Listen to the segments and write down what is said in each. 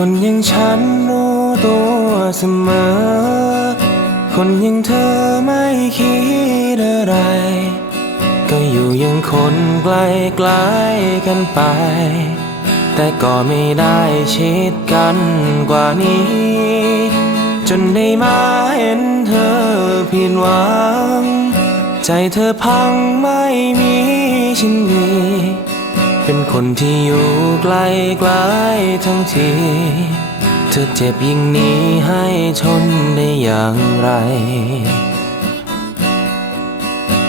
คนอยังฉันรู้ตัวเสมอ คนอยังเธอไม่คิดอะไร ก็อยู่ยังคนไกลไกลกันไป แต่ก็ไม่ได้ชิดกันกว่านี้ จนได้มาเห็นเธอผิดหวัง ใจเธอพังไม่มีชิ้นดี เป็นคนที่อยู่ไกลไกลทั้งที เธอเจ็บยิ่งนี้ให้ทนได้อย่างไร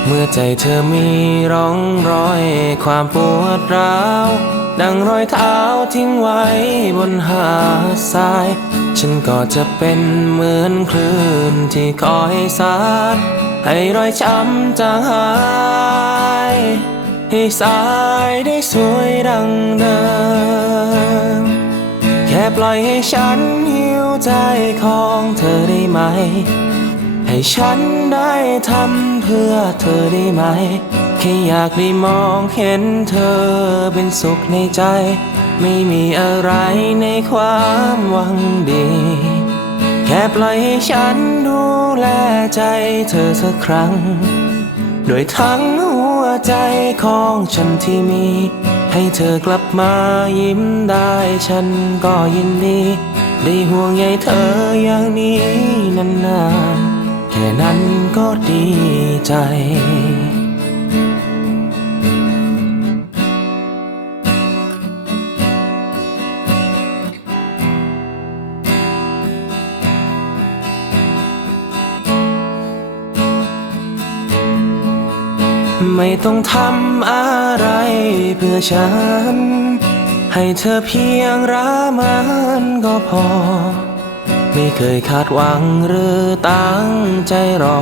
เมื่อใจเธอมีร่องรอยความปวดร้าว ดังรอยเท้าทิ้งไว้บนหาดทราย ฉันก็จะเป็นเหมือนคลื่นที่คอยสาดให้รอยช้ำจางหาย ให้สายได้สวยดังเดิม แค่ปล่อยให้ฉันหิวใจของเธอได้ไหม ให้ฉันได้ทำเพื่อเธอได้ไหม แค่อยากได้มองเห็นเธอเป็นสุขในใจ ไม่มีอะไรในความหวังดี แค่ปล่อยให้ฉันดูแลใจเธอสักครั้ง โดยทั้ง ใจของฉันที่มี ให้เธอกลับมายิ้มได้ฉันก็ยินดี ได้ห่วงใยเธออย่างนี้นานๆ แค่นั้นก็ดีใจ ไม่ต้องทำอะไรเพื่อฉัน ให้เธอเพียงรักมันก็พอ ไม่เคยคาดหวังหรือตั้งใจรอ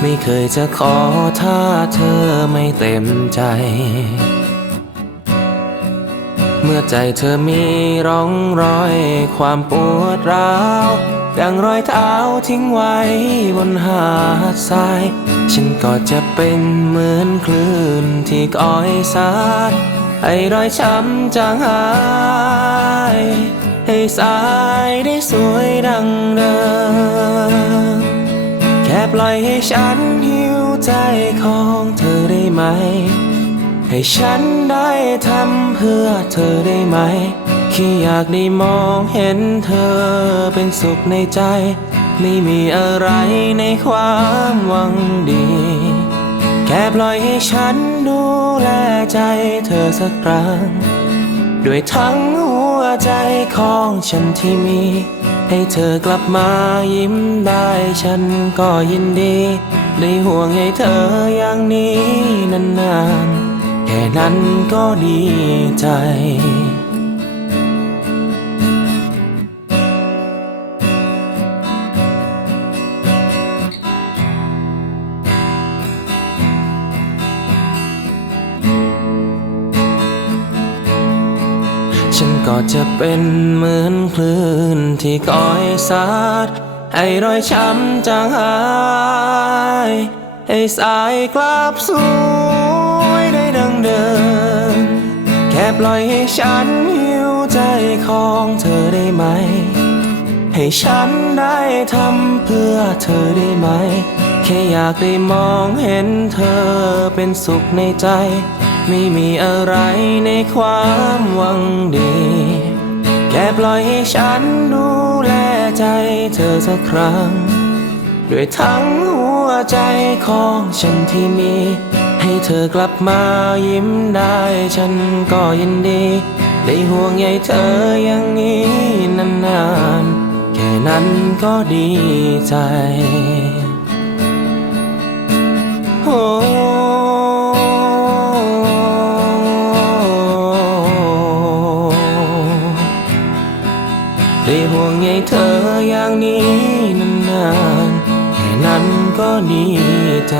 ไม่เคยจะขอถ้าเธอไม่เต็มใจ มื่อใจเธอมีร่องรอยความปวดร้าวดังรอยเท้าทิ้งไว้บนหาดทราย ฉันก็จะเป็นเหมือนคลื่นที่คอยสาดให้รอยช้ำจางหาย ให้สายได้สวยดังเดิมแค่ปล่อยให้ฉันหิวใจของเธอได้ไหม ให้ฉันได้ทำเพื่อเธอได้ไหมแค่อยากได้มองเห็นเธอเป็นสุขในใจ ไม่มีอะไรในความหวังดี แค่ปล่อยให้ฉันดูแลใจเธอสักครั้ง ด้วยทั้งหัวใจของฉันที่มี ให้เธอกลับมายิ้มได้ฉันก็ยินดี ได้ห่วงให้เธออย่างนี้นานๆ ค่นั้นก็ดีใจ ฉันก็จะเป็นเหมือนคลื่นที่คอยสาดให้รอยช้ำจางหาย ให้สายกลับสวยได้ดังเดิม แค่ปล่อยให้ฉันหิวใจของเธอได้ไหม ให้ฉันได้ทำเพื่อเธอได้ไหม แค่อยากได้มองเห็นเธอเป็นสุขในใจ ไม่มีอะไรในความหวังดี แค่ปล่อยให้ฉันดูแลใจเธอสักครั้ง ด้วยทั้งหัวใจของฉันที่มี ให้เธอกลับมายิ้มได้ฉันก็ยินดี ได้ห่วงใยเธออย่างนี้นานๆ แค่นั้นก็ดีใจ โอ้ ก็นี้ใจ